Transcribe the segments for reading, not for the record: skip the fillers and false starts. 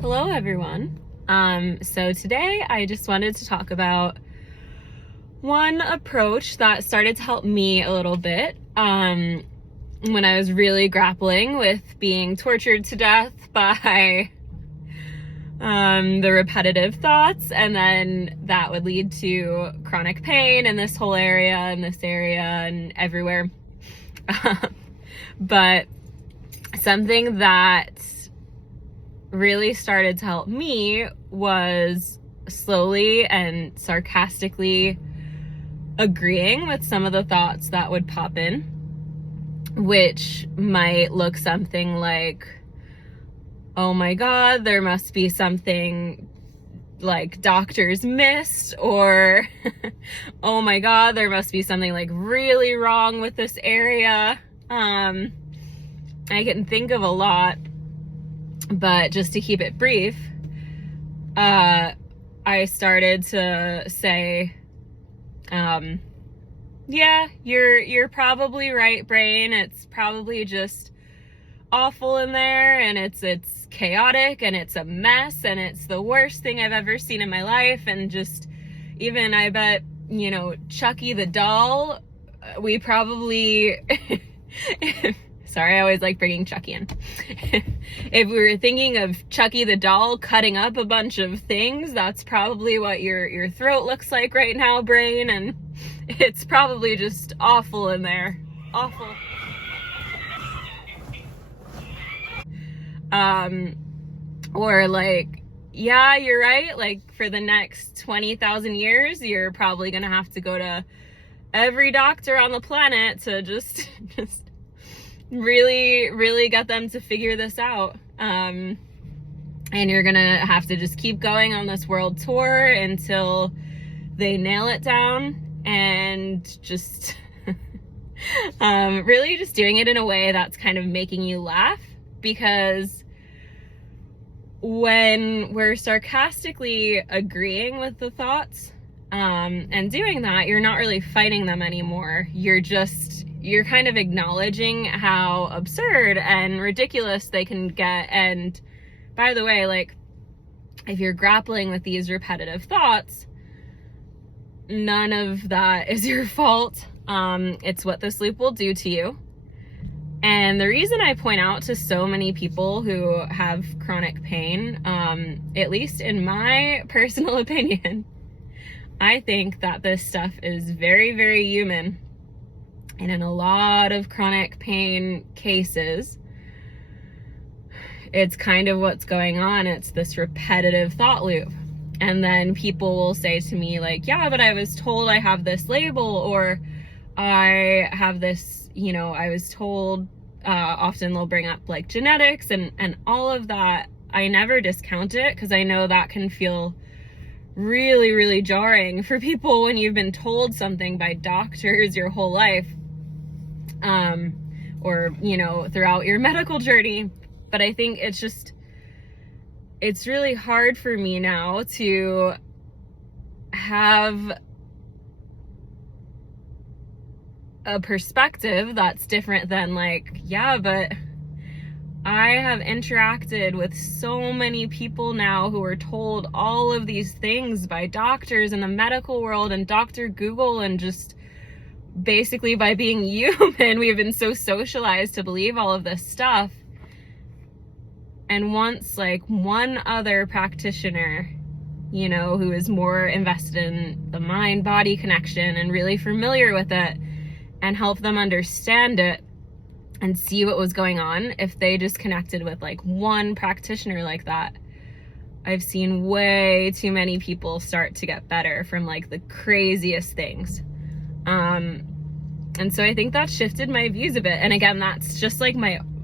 Hello everyone. So today I just wanted to talk about one approach that started to help me a little bit when I was really grappling with being tortured to death by the repetitive thoughts, and then that would lead to chronic pain in this whole area and this area and everywhere. But something that really started to help me was slowly and sarcastically agreeing with some of the thoughts that would pop in, which might look something like, oh my God, there must be something like doctors missed, or oh my God, there must be something like really wrong with this area. I can think of a lot, but just to keep it brief, I started to say, yeah, you're probably right, brain. It's probably just awful in there, and it's chaotic, and it's a mess, and it's the worst thing I've ever seen in my life. And just even, I bet, Chucky the doll, we probably sorry, I always like bringing Chucky in. If we were thinking of Chucky the doll cutting up a bunch of things, that's probably what your throat looks like right now, brain, and it's probably just awful in there. Awful. Or like, yeah, you're right, like for the next 20,000 years, you're probably gonna have to go to every doctor on the planet to just really get them to figure this out. And you're gonna have to just keep going on this world tour until they nail it down, and just really just doing it in a way that's kind of making you laugh, because when we're sarcastically agreeing with the thoughts and doing that, you're not really fighting them anymore. You're kind of acknowledging how absurd and ridiculous they can get. And by the way, like, if you're grappling with these repetitive thoughts, none of that is your fault. It's what this loop will do to you. And the reason I point out to so many people who have chronic pain, at least in my personal opinion, I think that this stuff is very, very human. And in a lot of chronic pain cases, it's kind of what's going on. It's this repetitive thought loop. And then people will say to me like, yeah, but I was told I have this label, or I have this, I was told, often they'll bring up like genetics and all of that. I never discount it, because I know that can feel really, really jarring for people when you've been told something by doctors your whole life, or, throughout your medical journey. But I think it's really hard for me now to have a perspective that's different than like, yeah, but I have interacted with so many people now who are told all of these things by doctors in the medical world and Dr. Google, and just basically by being human, we've been so socialized to believe all of this stuff. And once like one other practitioner, who is more invested in the mind-body connection and really familiar with it, and help them understand it and see what was going on, if they just connected with like one practitioner like that, I've seen way too many people start to get better from like the craziest things. And so I think that shifted my views a bit. And again, that's just like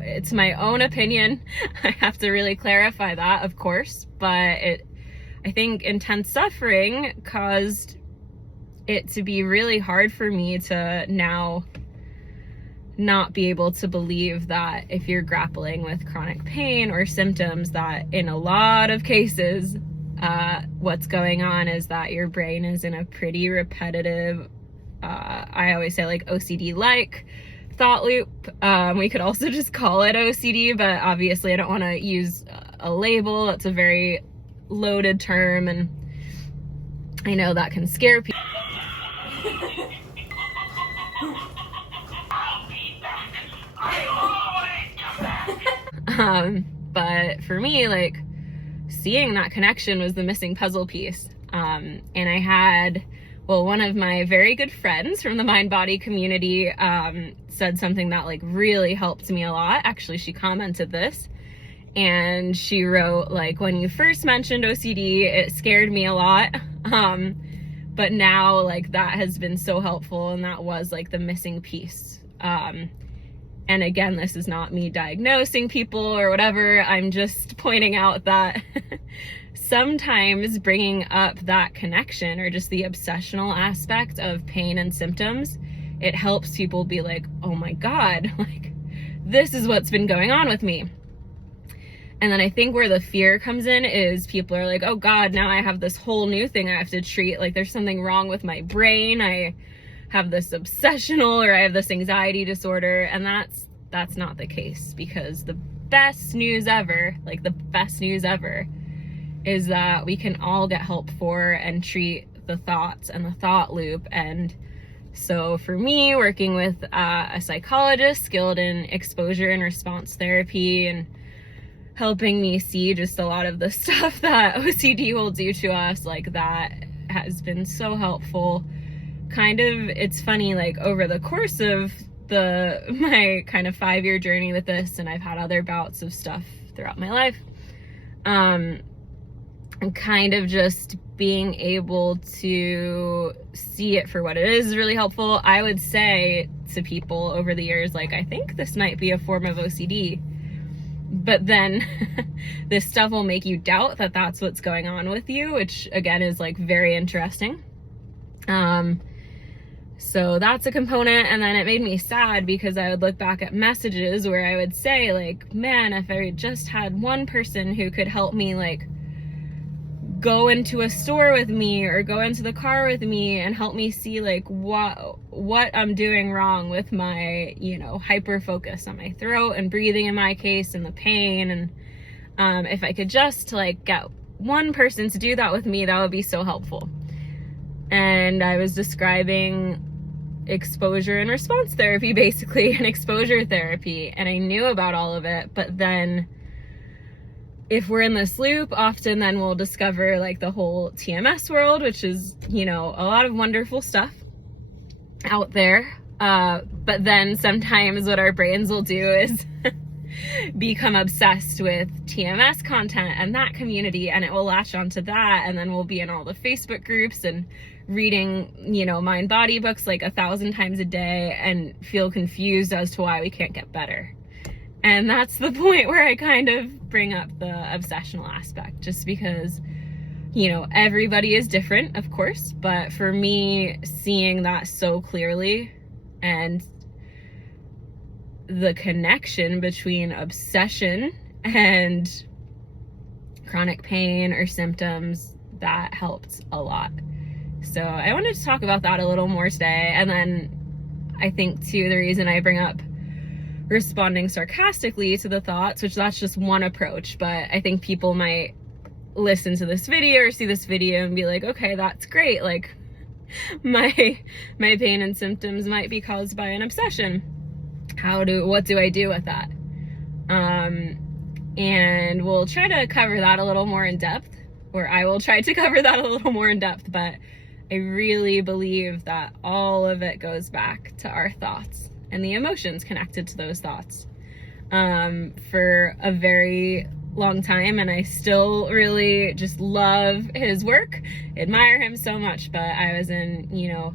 it's my own opinion. I have to really clarify that, of course, but I think intense suffering caused it to be really hard for me to now not be able to believe that if you're grappling with chronic pain or symptoms, that in a lot of cases, what's going on is that your brain is in a pretty repetitive, I always say like OCD-like thought loop. We could also just call it OCD, but obviously I don't want to use a label. That's a very loaded term, and I know that can scare people. But for me, like, seeing that connection was the missing puzzle piece. And I had, well, one of my very good friends from the mind body community said something that like really helped me a lot. Actually, she commented this, and she wrote, like, when you first mentioned OCD, it scared me a lot. But now, like, that has been so helpful, and that was like the missing piece. And again, this is not me diagnosing people or whatever. I'm just pointing out that sometimes bringing up that connection or just the obsessional aspect of pain and symptoms, it helps people be like, oh my God, like, this is what's been going on with me. And then I think where the fear comes in is people are like, oh God, now I have this whole new thing I have to treat. Like, there's something wrong with my brain. I have this obsessional, or I have this anxiety disorder. And that's not the case, because the best news ever, like the best news ever, is that we can all get help for and treat the thoughts and the thought loop. And so for me, working with a psychologist skilled in exposure and response therapy, and helping me see just a lot of the stuff that OCD will do to us, like, that has been so helpful. Kind of, it's funny, like, over the course of my kind of 5-year journey with this, and I've had other bouts of stuff throughout my life, and kind of just being able to see it for what it is really helpful. I would say to people over the years, like, I think this might be a form of OCD, but then this stuff will make you doubt that that's what's going on with you, which again is like very interesting. So that's a component. And then it made me sad because I would look back at messages where I would say, like, man, if I just had one person who could help me, like, go into a store with me or go into the car with me and help me see, like, what I'm doing wrong with my, you know, hyper focus on my throat and breathing in my case, and the pain. And if I could just, like, get one person to do that with me, that would be so helpful. And I was describing exposure and response therapy, basically, and exposure therapy, and I knew about all of it. But then if we're in this loop, often then we'll discover, like, the whole TMS world, which is, you know, a lot of wonderful stuff out there. But then sometimes what our brains will do is become obsessed with TMS content and that community, and it will latch onto that, and then we'll be in all the Facebook groups and reading, you know, mind body books like 1,000 times a day, and feel confused as to why we can't get better. And that's the point where I kind of bring up the obsessional aspect, just because, you know, everybody is different, of course, but for me, seeing that so clearly, and the connection between obsession and chronic pain or symptoms, that helped a lot. So I wanted to talk about that a little more today. And then I think too, the reason I bring up responding sarcastically to the thoughts, which that's just one approach, but I think people might listen to this video or see this video and be like, okay, that's great, like, my pain and symptoms might be caused by an obsession. What do I do with that? And we'll try to cover that a little more in depth, or I will try to cover that a little more in depth, but I really believe that all of it goes back to our thoughts and the emotions connected to those thoughts, for a very long time. And I still really just love his work, admire him so much, but I was in, you know,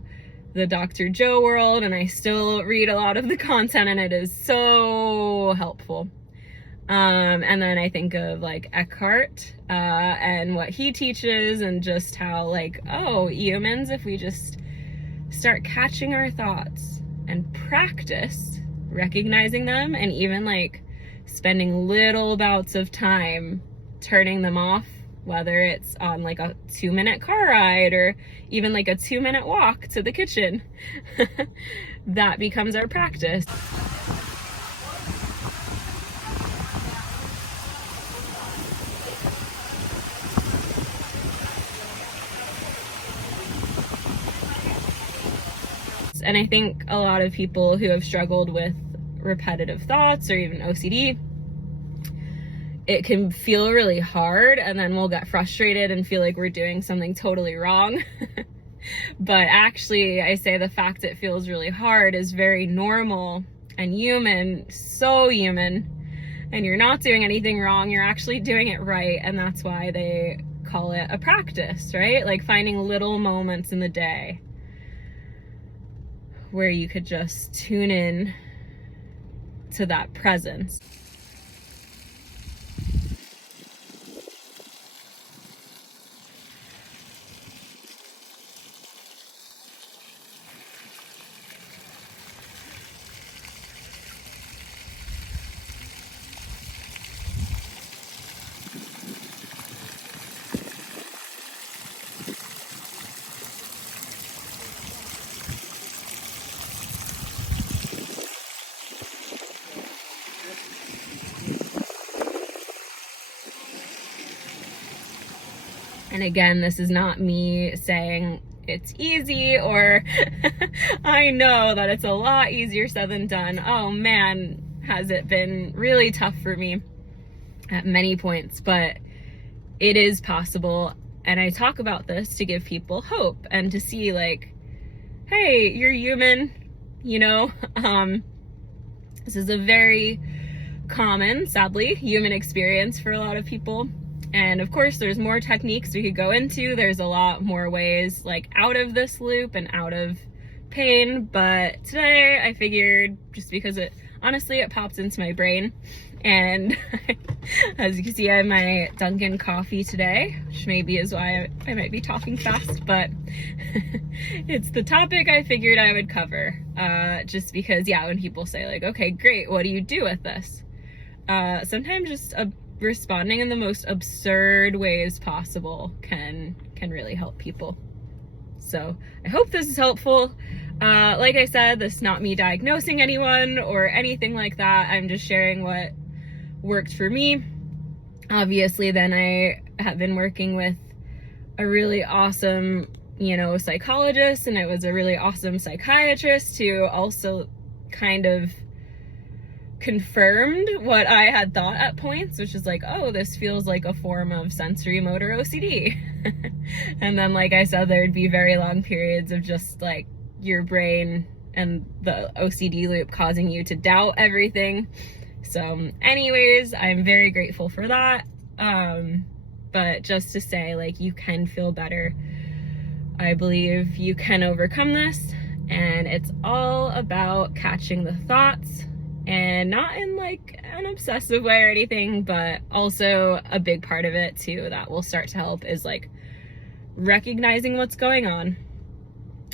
the Dr. Joe world, and I still read a lot of the content, and it is so helpful. And then I think of, like, Eckhart, and what he teaches, and just how, like, oh, humans, if we just start catching our thoughts and practice recognizing them, and even, like, spending little bouts of time turning them off, whether it's on, like, a 2-minute car ride or even, like, a 2-minute walk to the kitchen, that becomes our practice. And I think a lot of people who have struggled with repetitive thoughts or even OCD, it can feel really hard, and then we'll get frustrated and feel like we're doing something totally wrong. But actually, I say the fact it feels really hard is very normal and human, so human. And you're not doing anything wrong, you're actually doing it right. And that's why they call it a practice, right? Like finding little moments in the day where you could just tune in to that presence. And again, this is not me saying it's easy, or I know that it's a lot easier said than done. Oh man, has it been really tough for me at many points, but it is possible. And I talk about this to give people hope and to see like, hey, you're human, you know? This is a very common, sadly, human experience for a lot of people. And of course, there's more techniques we could go into. There's a lot more ways like out of this loop and out of pain. But today I figured, just because it popped into my brain. And as you can see, I have my Dunkin' coffee today, which maybe is why I might be talking fast, but it's the topic I figured I would cover. Just because, yeah, when people say like, okay, great, what do you do with this? Sometimes just responding in the most absurd ways possible can really help people. So I hope this is helpful. Like I said, this is not me diagnosing anyone or anything like that. I'm just sharing what worked for me. Obviously, then I have been working with a really awesome, psychologist, and it was a really awesome psychiatrist who also kind of confirmed what I had thought at points, which is like, oh, this feels like a form of sensory motor OCD. And then, like I said, there'd be very long periods of just like your brain and the OCD loop causing you to doubt everything. So anyways, I'm very grateful for that. But just to say, like, you can feel better. I believe you can overcome this, and it's all about catching the thoughts. And not in like an obsessive way or anything, but also a big part of it too that will start to help is like recognizing what's going on.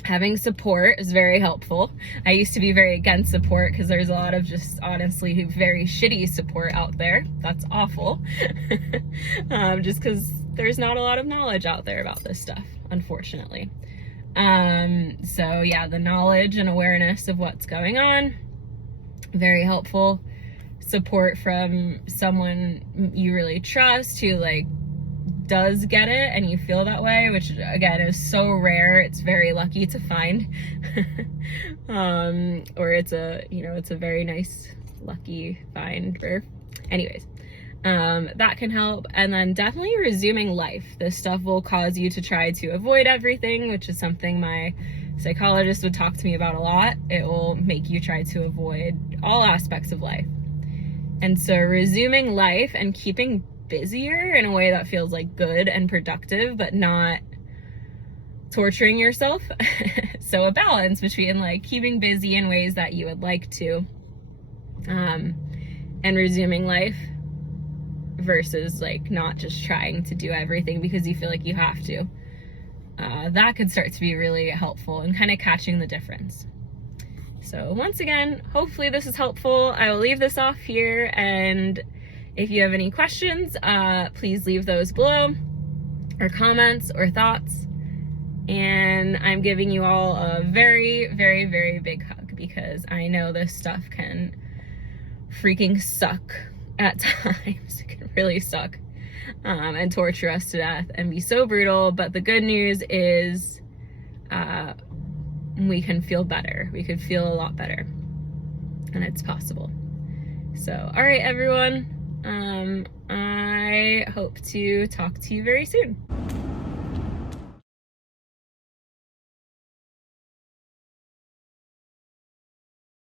Having support is very helpful. I used to be very against support because there's a lot of just honestly very shitty support out there. That's awful. Just because there's not a lot of knowledge out there about this stuff, unfortunately. So yeah, the knowledge and awareness of what's going on, very helpful. Support from someone you really trust who like does get it and you feel that way, which again is so rare. It's very lucky to find. Or it's a very nice lucky find. Anyways, that can help. And then definitely resuming life. This stuff will cause you to try to avoid everything, which is something my psychologist would talk to me about a lot. It will make you try to avoid all aspects of life. And so resuming life and keeping busier in a way that feels like good and productive, but not torturing yourself. So a balance between like keeping busy in ways that you would like to, and resuming life versus like not just trying to do everything because you feel like you have to. That could start to be really helpful and kind of catching the difference. So once again, hopefully this is helpful. I will leave this off here, and if you have any questions, please leave those below, or comments or thoughts. And I'm giving you all a very, very, very big hug because I know this stuff can freaking suck at times. It can really suck. And torture us to death and be so brutal. But the good news is we can feel better. We could feel a lot better. And it's possible. So, all right, everyone. I hope to talk to you very soon.